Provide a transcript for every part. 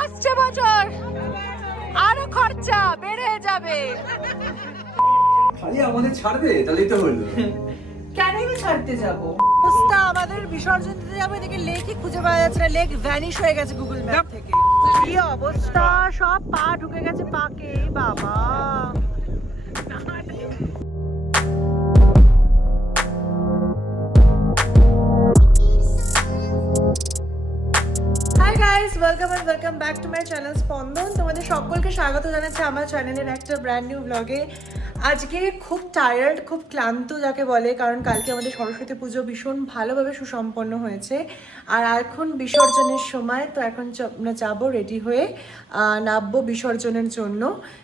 আসছে বছর আরো খরচা বেড়ে যাবে। খালি আমাদের ছাড়বে তাহলেই তো হলো। কেন আমি ছাড়তে যাব? অবস্থা আমাদের বিসর্জন দিতে যাবে, এদিকে লেকই খুঁজে পাওয়া যাচ্ছে না, লেক ভ্যানিশ হয়ে গেছে গুগল ম্যাপ থেকে। কি অবস্থা, সব পা ঢুকে গেছে পাকে বাবা। Hi guys, welcome back to my channel স্পন্দন। তোমাদের সকলকে স্বাগত জানাচ্ছি আমার চ্যানেলের একটা ব্র্যান্ড নিউ ব্লগে। আজকে খুব টায়ার্ড, খুব ক্লান্ত যাকে বলে, কারণ কালকে আমাদের সরস্বতী পুজো ভীষণ ভালোভাবে সুসম্পন্ন হয়েছে। আর এখন বিসর্জনের সময়, তো এখন আমরা যাবো রেডি হয়ে, নামবো বিসর্জনের জন্য।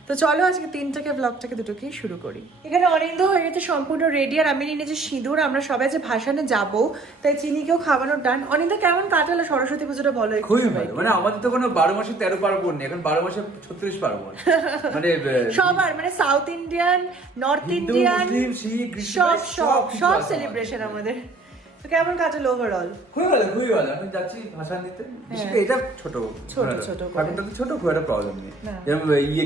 তো চলো আজকে 3 থেকে ব্লগটাকে দুটোকেই শুরু করি। এখানে অনিন্দ হয়ে গেছে সম্পূর্ণ রেডি, আর আমি নিয়ে যে সিঁদুর। আমরা সবাই যে ভাসানে যাবো, তাই চিনিকেও খাওয়ানোর ডান। অনিন্দ কেমন কাটালো সরস্বতী পুজোটা বলো? খুবই ভালো, মানে আমাদের তো কোনো 12 মাসে 13 পার্বণ নেই, এখন 12 মাসে 36 পার্বণ। মানে সবার, মানে সাউথ ইন্ডিয়ান, নর্থ ইন্ডিয়ান, সব সেলিব্রেশন আমাদের। তো কেমন কাটালো ওভারঅল? খুবই ভালো। এখন যাচ্ছি ভাসান দিতে। বিশেষ এটা ছোট ঠাকুরটা তো ছোট, খুব একটা প্রবলেম নেই। যেমন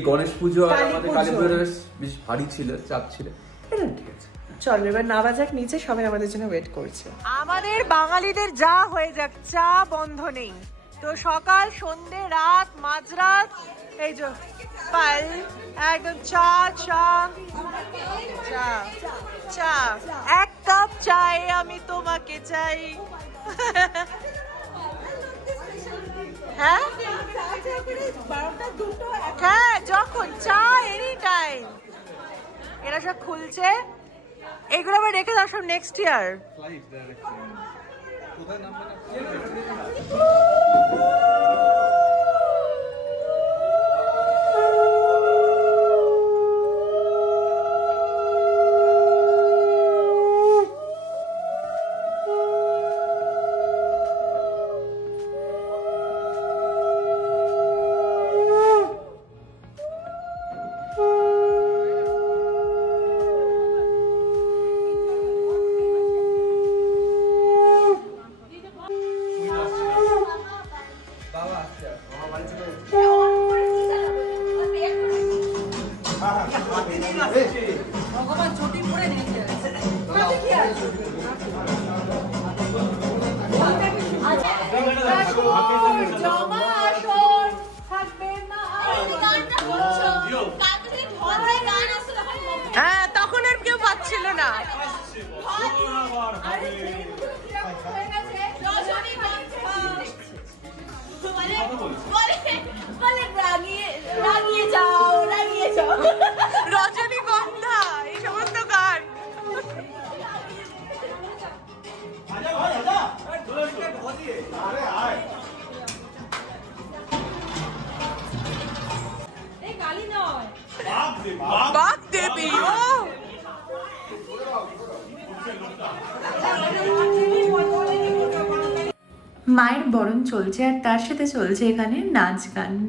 গণেশ পুজো আর আমাদের কালী পুজোটা বেশ ভারী ছিল, চাপ ছিল, এটা ঠিক আছে। চলো এবার নামা যাক নিচে, সবাই আমাদের জন্য ওয়েট করছে। আমাদের বাঙালিদের যা হয়ে যাক, চা বন্ধ নেই। তো সকাল, সন্ধে, রাত, মাঝরাত, এই যে পাল একদম চা চা চা চা, এক কাপ চাই আমি তোমাকে চাই। হ্যাঁ হ্যাঁ, যখন চা এনি টাইম। এরা সব খুলছে, এগুলো আবার রেখে দাও সব নেক্সট ইয়ার। ভগবান ছুটি পড়ে নিয়েছে। হ্যাঁ, তখন আর কেউ পাচ্ছিল না। রজনীগন্ধা, এই সমস্ত গান। বাগ দেবী, মায়ের বরণ চলছে, আর তার সাথে চলছে এখানে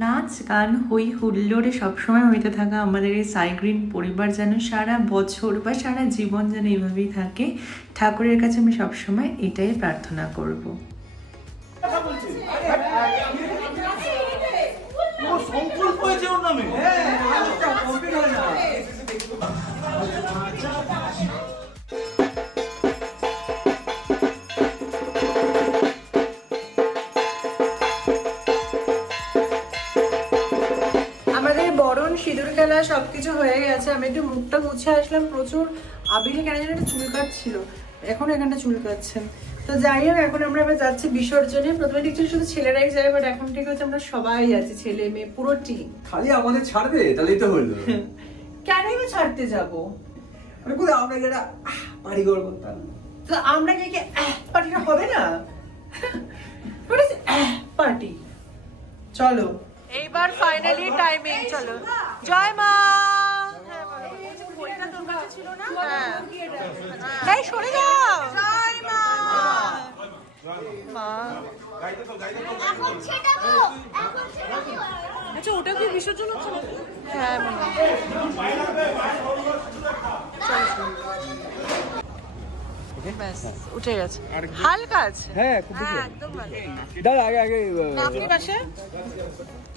নাচ গান হই হুল্লোড়ে সবসময় হইতে থাকা আমাদের এই সাইগ্রিন পরিবার যেন সারা বছর বা সারা জীবন যেন এইভাবেই থাকে। ঠাকুরের কাছে আমি সবসময় এটাই প্রার্থনা করব। সিঁদুর খেলা সবকিছু হয়ে গেছে। আমি একটু মুখটা মুছে আসলাম, প্রচুর আবিরে কেন যেন একটা চুল কাটছিল, এখন এখানটা চুল কাটছে। তো যাই হোক, এখন আমরা এবার যাচ্ছি বিসর্জনে। প্রথমে ঠিক ছিল শুধু ছেলেরাই যাবে, বাট এখন ঠিক হচ্ছে আমরা সবাই যাচ্ছি, ছেলে মেয়ে পুরো টিম। খালি আমাদের ছাড়বে তাহলেই তো হলো। কেন আমি ছাড়তে যাব? আমি কোথায় আমরা যেটা পার্টি করবো, তো আমরা গিয়ে পার্টিটা হবে না? পার্টি চলো এইবার ফাইনালি টাইমিং। চলো জয় মা। এই সরে যাও। জয় মা। মা আচ্ছা, ওটা কি বিসর্জন হচ্ছে না? হ্যাঁ ব্যাস উঠে গেছে, হালকা আছে। হ্যাঁ, একদম ভালো। আগে আপনি পাশে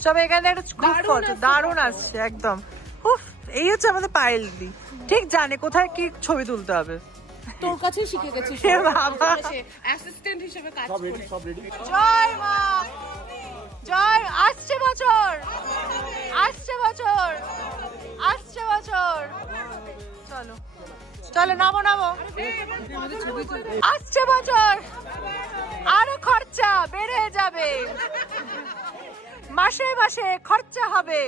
সব এখানে একটা গ্রুপ ফটো দারুণ আসছে একদম। উফ, এই হচ্ছে আমাদের পায়েল দিদি, ঠিক জানে কোথায় কি ছবি তুলতে হবে। তোর কাছেই শিখে গেছি এ বাবা, অ্যাসিস্ট্যান্ট হিসেবে কাজ করে। জয় মা, জয়। আসছে বছর, আসছে বছর, আসছে বছর। চলো চলো, নামো নামো। আসছে বছর, আরো খরচা বেড়ে যাবে, মাসে মাসে খরচা হবে।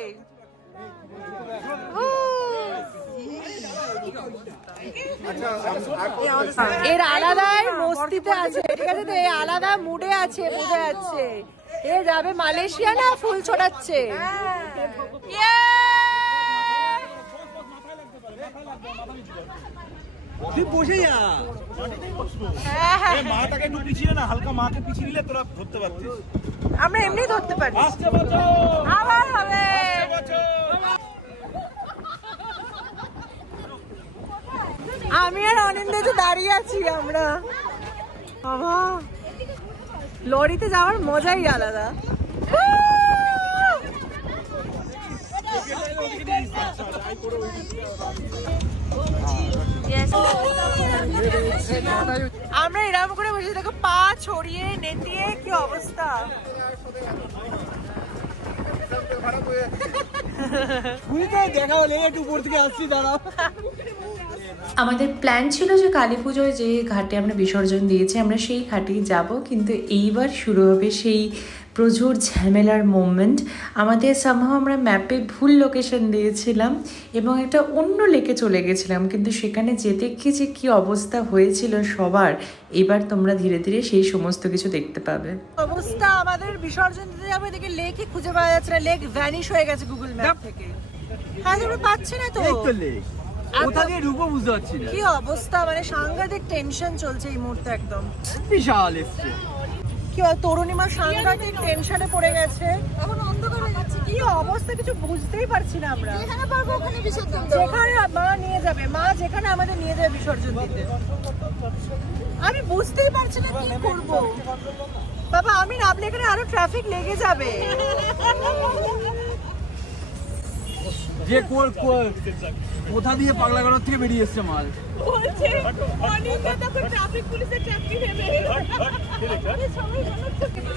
এর আলাদাই মস্তিতে আছে, ঠিক আছে তো, এ আলাদা মুডে আছে, বোঝা যাচ্ছে। এ যাবে মালয়েশিয়া না, ফুল ছড়াচ্ছে। তুই বসে যা। মাটাকে একটু পিছিয়ে না, হালকা মাকে পিছিয়ে নিলে তোরা ধরতে পারতিস। আমরা এমনি ধরতে পারি। আসছে বছর, আবার হবে। আমি আর অনিন্দে তো দাঁড়িয়ে আছি আমরা। বাবা, লরিতে যাওয়ার মজাই আলাদা। আমরা এরকম করে বসে দেখো, পা ছড়িয়ে নেতিয়ে কি অবস্থা। দেখা হলে একটু উপর থেকে আসছি, দাঁড়াও। আমাদের প্ল্যান ছিল যে কালী পুজোয় যে ঘাটে আমরা বিসর্জন দিয়েছি আমরা সেই ঘাটেই যাব, কিন্তু এইবার শুরু হবে সেই প্রচুর ঝামেলার মোমেন্ট। আমাদের সামহাও আমরা ম্যাপে ভুল লোকেশন দিয়েছিলাম এবং একটা অন্য লেকে চলে গেছিলাম, কিন্তু সেখানে যেতে গিয়ে যে কী অবস্থা হয়েছিল সবার, এবার তোমরা ধীরে ধীরে সেই সমস্ত কিছু দেখতে পাবে। অবস্থা আমাদের বিসর্জন দিতে যাবে, দেখে লেকই খুঁজে পাওয়া যাচ্ছে না, লেক ভ্যানিশ হয়ে গেছে গুগল ম্যাপ থেকে। হ্যাঁ, তোমরা পাচ্ছি না তো, কোথা দিয়ে ঢুকবো বুঝতে পারছি না। কি অবস্থা, মানে সাংঘাতিক টেনশন চলছে এই মুহূর্তে একদম। বিশাল এসছে। কি তরুণীমা সাংঘাতিক টেনশনে পড়ে গেছে, এখন অন্ধকার হয়ে যাচ্ছে, কি অবস্থা কিছু বুঝতেই পারছি না আমরা। যেখানে পারবো ওখানে বিসর্জন, যেখানে মা নিয়ে যাবে, মা যেখানে আমাদের নিয়ে যাবে বিসর্জন দিতে। আমি বুঝতেই পারছি না কি করব বাবা, আমি নামলে এখানে আরো ট্রাফিক লেগে যাবে। যে কোথা দিয়ে পাগলাগাড়ার থেকে বেরিয়ে এসছে মাল। বলছে অনিন্দা তখন ট্রাফিক পুলিশের চাকরি নেবে।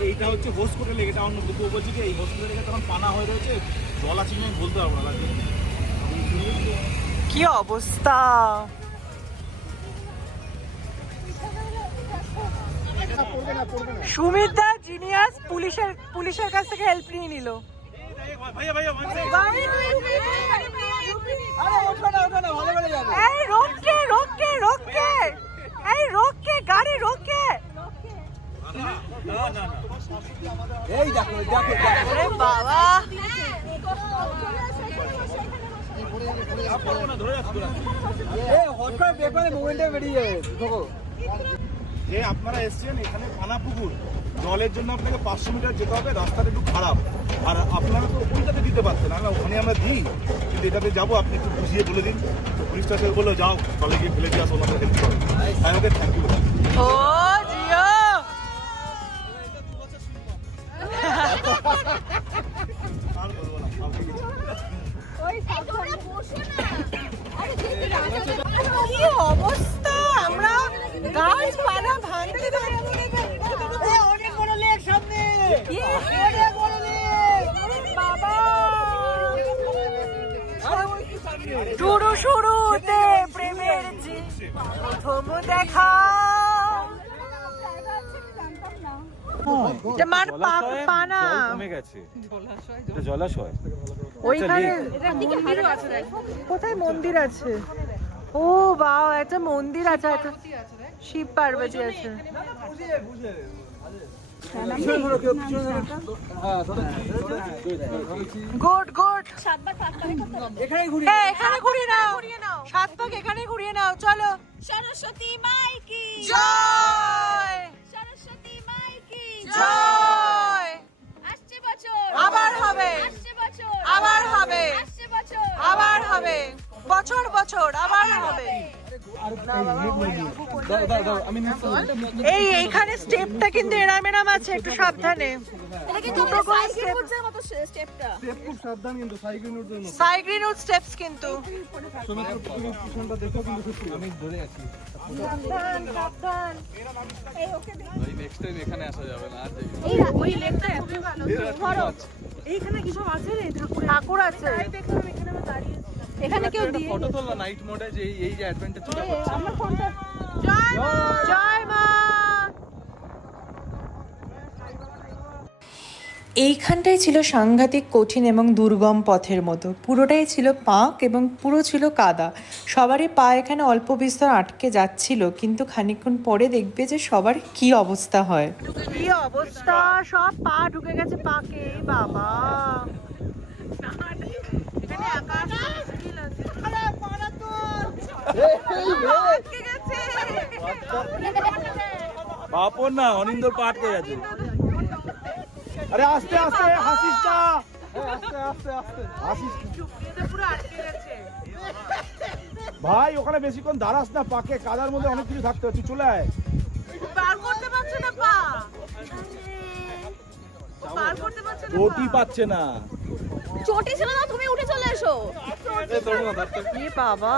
এইটা হচ্ছে হসপিটাল লেগে, এটা অন্য দুটো বলছি কি এই হসপিটাল লেগে তখন পানা হয়ে রয়েছে, জল আছে আমি বলতে পারবো না। কি অবস্থা, সুমিতা জিনিয়াস পুলিশের কাছ থেকে হেল্প নিয়ে নিল। ভাইয়া ভাইয়া এই রোকে রোকে রোকে, এই রোকে গাড়ি রোকে। এই দেখো দেখো আরে বাবা, যে আপনারা এসছেন এখানে পানা পুকুর, জলের জন্য আপনাকে 500 মিটার যেতে হবে, রাস্তাটা একটু খারাপ। আর আপনারা তো ওখানটাতে দিতে পারতেন, ওখানে আমরা দিই, কিন্তু এটাতে যাবো, আপনি একটু বুঝিয়ে বলে দিন। তো পুলিশটা সে বললো যাও চলে গিয়ে ফেলে দিয়ে আসো, ওনাদের হেল্প করো। তাই ওকে থ্যাংক ইউ। ও জিও, আর বলবো না, সব ঠিক আছে। কি অবস্থা, আমরা গাছ পালা ভাঙতে অনেক বড় লেক সামনে, অনেক বড় লেক বাবা। শুরু শুরুতে প্রেমের যে প্রথম দেখা, মার পানা জলাশয় ওইখানে কোথায় মন্দির আছে? ও বাও, একটা মন্দির আছে, একটা শিব পার্বতী আছে। গুড গুড, এখানে ঘুরিয়ে নাও, 7 পাক এখানে ঘুরিয়ে নাও। চলো, সরস্বতী মাই কি জয়, সরস্বতী মাই কি জয়। আসছে বছর, আবার হবে, আসছে বছর, আবার হবে, আসছে বছর, আবার হবে, বছর বছর আবার হবে। এই এইখানে স্টেপটা কিন্তু এরাম এরাম আছে, একটু সাবধানে। এটা কিন্তু দুটো করে সাইকেল বুঝছে মতো স্টেপটা। স্টেপ খুব সাবধান কিন্তু সাইকেল উঠতে না। সাইক্লিং স্টেপস কিন্তু সমস্ত পিছনটা দেখো কিন্তু সত্যি আমি ধরে আছি। সাবধান সাবধান। এই ওকে ভাই নেক্সট টাইম এখানে আসা যাবে না আর যাই এই ওই লেকটা এত ভালো ধরো। এইখানে কি সব আছে রে? ঠাকুর আছে। এখানে কেউ দিয়ে ফটো তোলা নাইট মোডে যে এই যে অ্যাডভেঞ্চারটা করছে আমার ফোনটা জয় মা। এইখানটাই ছিল সাংঘাতিক কঠিন এবং দুর্গম পথের মতো, পুরোটাই ছিল পাঁক এবং পুরো ছিল কাদা। সবারই পা এখানে অল্প বিস্তর আটকে যাচ্ছিল, কিন্তু খানিকক্ষণ পরে দেখবে যে সবার কি অবস্থা হয়। কি অবস্থা, সব পা ঢুকে গেছে পাকে বাবা। এখানে আকাশ মুশকিল আছে। আরে পাড়া তো আটকে গেছে। বাপন না অনিন্দর পা আটকে গেছে। আরে আস্তে আস্তে হাসিস না, আস্তে আস্তে আস্তে হাসিস না। এটা পুরো আটকে গেছে। ভাই ওখানে বেশিক্ষণ দাঁড়াস না, পাকে কাদার মধ্যে অনেক কিছু থাকতে হচ্ছে। চলে আয়। পার করতে পারছে না পা, পার করতে পারছে না। চটি পাচ্ছে না। চটি ছিল না, তুমি উঠে চলে এসো। এ বাবা,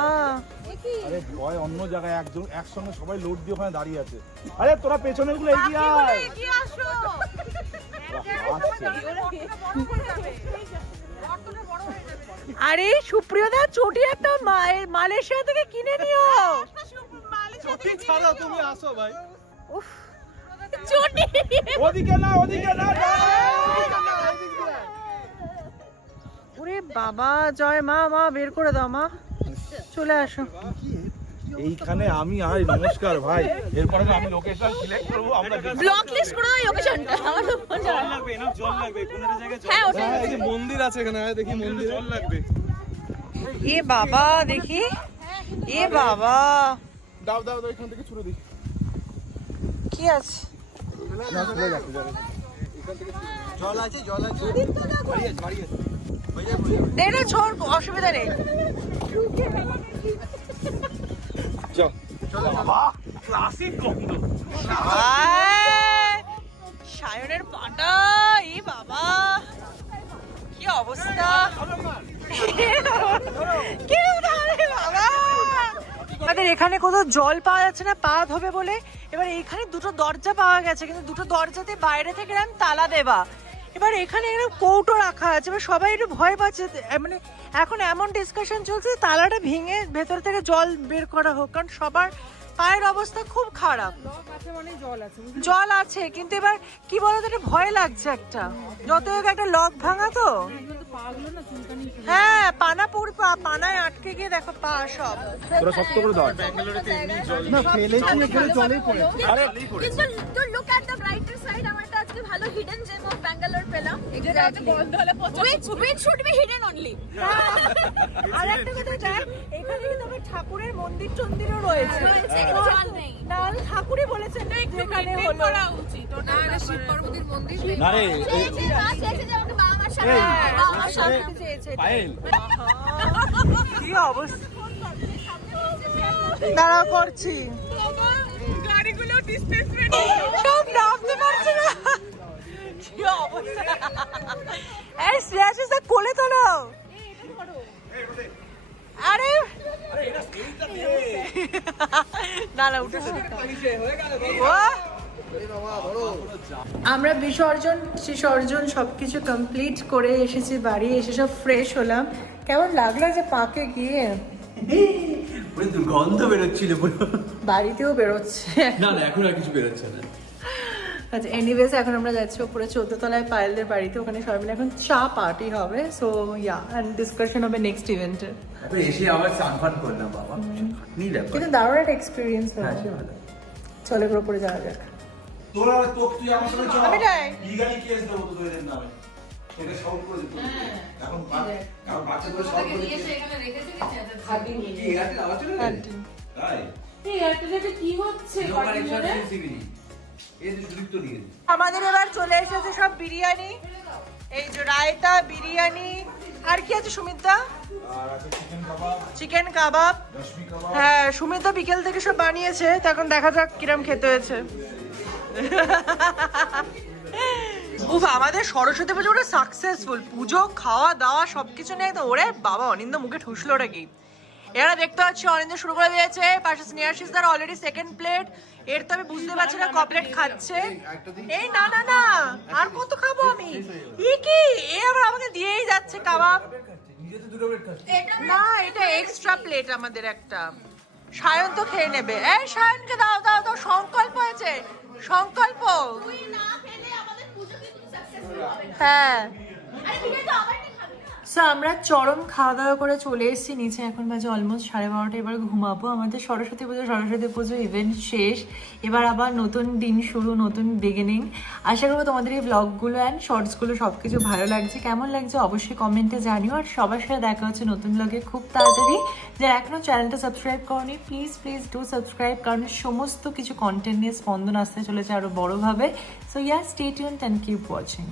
আরে ভয় অন্য জায়গায়, একজন একসঙ্গে সবাই লোড দিয়ে ওখানে দাঁড়িয়ে আছে। আরে তোরা পেছনে গুলো এগিয়ে আয়। এগিয়ে আসো। আরে সুপ্রিয়দা, চটি একটা মালয়েশিয়া থেকে কিনে নিও। চটি ছাড়া তুমি আসো ভাই। উফ, চটি ওদিকে না, ওদিকে না। ওরে বাবা, জয় মা, মা বের করে দাও মা, চলে আসো। এইখানে আমি আই, নমস্কার ভাই। এরপরে আমি লোকেশন সিলেক্ট করব, আমরা ব্লক লিস্ট করে দাও লোকেশনটা। আমার তো ফোন জল লাগবে না, জল লাগবে কোনটা জায়গায় জল। হ্যাঁ ওটা এই যে মন্দির আছে এখানে, দেখি মন্দির জল লাগবে। এ বাবা দেখি, এ বাবা দাও দাও দাও, এখান থেকে ছুড়ে দিই। কি আছে? না ছুড়ে যাচ্ছে জল আছে, জল আছে। বাড়ি আছে, বাড়ি আছে। দে না, ছোড়, অসুবিধা নেই। চল চল বাবা, ক্লাসিক গন্ধ। সায়নের পাটা, এ বাবা কি অবস্থা। কেউ দাঁড়াবে বাবা। আমাদের এখানে কোথাও জল পাওয়া যাচ্ছে না পা ধোবে বলে, এবার এখানে দুটো দরজা পাওয়া গেছে, কিন্তু দুটো দরজাতে বাইরে থেকে এরকম তালা দেওয়া। এবার এখানে এরকম কৌটো রাখা আছে, এবার সবাই একটু ভয় পাচ্ছে। মানে এখন এমন ডিসকাশন চলছে তালাটা ভেঙে ভেতর থেকে জল বের করা হোক, কারণ সবার পায়ের অবস্থা খুব খারাপ। জল আছে, কিন্তু এবার কি বলতো, এটা ভয় লাগছে একটা, যত হোক একটা লক ভাঙা তো। হ্যাঁ, পানায় আটকে গিয়ে দেখো পা সব। তোরা শক্ত করে দাও। না ফেলেছি এখানে, জলেই পড়ে। আরে কিন্তু তো look at the brighter side, আমারটা আজকে ভালো হিডেন জেম অফ ব্যাঙ্গালোর পেলাম। এক্স্যাক্টলি বন্ধ হলে which should be hidden only। আর একটা কথা দেখ, এখানে কিন্তু আবার ঠাকুরের মন্দির টন্দিরও রয়েছে। জল নেই। তাহলে ঠাকুরই বলেছেন না এখানে হলো উচিত। না রে, চেয়েছে যে আমাকে বাবা মার সাথে বাবা মার সাথে চেয়েছে। পায়েল কি অবস্থা, দাঁড়া করছি। গাড়িগুলো ডিসপ্লেসমেন্ট সব নামতে পারছে না। কি অবস্থা, এই সিরিয়াসলি কোলে তোলো। আরে না না, উঠে আমরা বিসর্জন সবকিছু কমপ্লিট করে এসেছি বাড়ি, এসে সব ফ্রেশ হলাম। কেমন লাগলো যে পাকে গিয়ে? পুরো দুর্গন্ধ বেরোচ্ছিল পুরো। বাড়িতেও বেরোচ্ছে না না, এখন আর কিছু বেরোচ্ছে না। আচ্ছা, এনিওয়েজ এখন আমরা যাচ্ছি উপরে 14 তলায় পায়েলদের বাড়িতে, ওখানে সবাই মিলে এখন চা পার্টি হবে। সো ইয়া, এন্ড ডিসকাশন হবে নেক্সট ইভেন্টের। তারপরে এসে আবার সানফান করলাম বাবা, খাটনি ব্যাপার। কিন্তু দারুণ একটা এক্সপিরিয়েন্স হলো। হ্যাঁ, সে ভালো। চলে এবার উপরে যাওয়া যাক। তোরা তোক তুই আমার সাথে চল, আমি যাই। লিগালি কেস দেবো তো তোদের নামে। এটা সব করে দিতে এখন কারণ বাচ্চা করে সব করে দিতে। কি এয়ারটেল আওয়াজ চলে গেছে? তাই আমাদের এবার চলে এসেছে সব বিরিয়ানি, এই যে রায়তা, বিরিয়ানি, আর কি আছে সুমিতদা? আর আছে চিকেন কাবাব, চিকেন কাবাব। রশ্মি কাবাব। হ্যাঁ সুমিতদা বিকেল থেকে সব বানিয়েছে, তো এখন দেখা যাক কিরম খেতে হয়েছে। উফ, আমাদের সরস্বতী পুজো ওটা সাকসেসফুল, পুজো খাওয়া দাওয়া সবকিছু নিয়ে একদম। ওরে বাবা, অনিন্দ মুখে ঠুসলো ওটা কি। এরা দেখতে পাচ্ছি অনিন্দ শুরু করে দিয়েছে, পাশে স্নেহাশিস দার অলরেডি সেকেন্ড প্লেট। এর তো আমি বুঝতে পারছি না ক প্লেট খাচ্ছে। এই না না না, আর কত খাবো আমি? ই কি, এ আবার আমাকে দিয়েই যাচ্ছে কাবাব। না এটা এক্সট্রা প্লেট আমাদের একটা। সায়ন তো খেয়ে নেবে। এই সায়নকে দাও দাও দাও, সংকল্প হয়েছে, সংকল্প। তুই না খেলে আমাদের পুজো কিন্তু সাকসেসফুল হবে না। হ্যাঁ আরে তুই তো আবার খাবি না। সো আমরা চরম খাওয়া দাওয়া করে চলে এসেছি নিচে, এখন বাজে অলমোস্ট 12:30। এবার ঘুমাবো। আমাদের সরস্বতী পুজো ইভেন্ট শেষ, এবার আবার নতুন দিন শুরু, নতুন বিগিনিং। আশা করবো তোমাদের এই ব্লগগুলো অ্যান্ড শর্টসগুলো সব কিছু ভালো লাগছে। কেমন লাগছে অবশ্যই কমেন্টে জানিও। আর সবার সাথে দেখা হচ্ছে নতুন ব্লগে খুব তাড়াতাড়ি। যারা এখনও চ্যানেলটা সাবস্ক্রাইব করনি প্লিজ প্লিজ ডু সাবস্ক্রাইব, কারণ সমস্ত কিছু কন্টেন্ট নিয়ে স্পন্দন আসতে চলেছে আরও বড়োভাবে। So yeah, stay tuned and keep watching.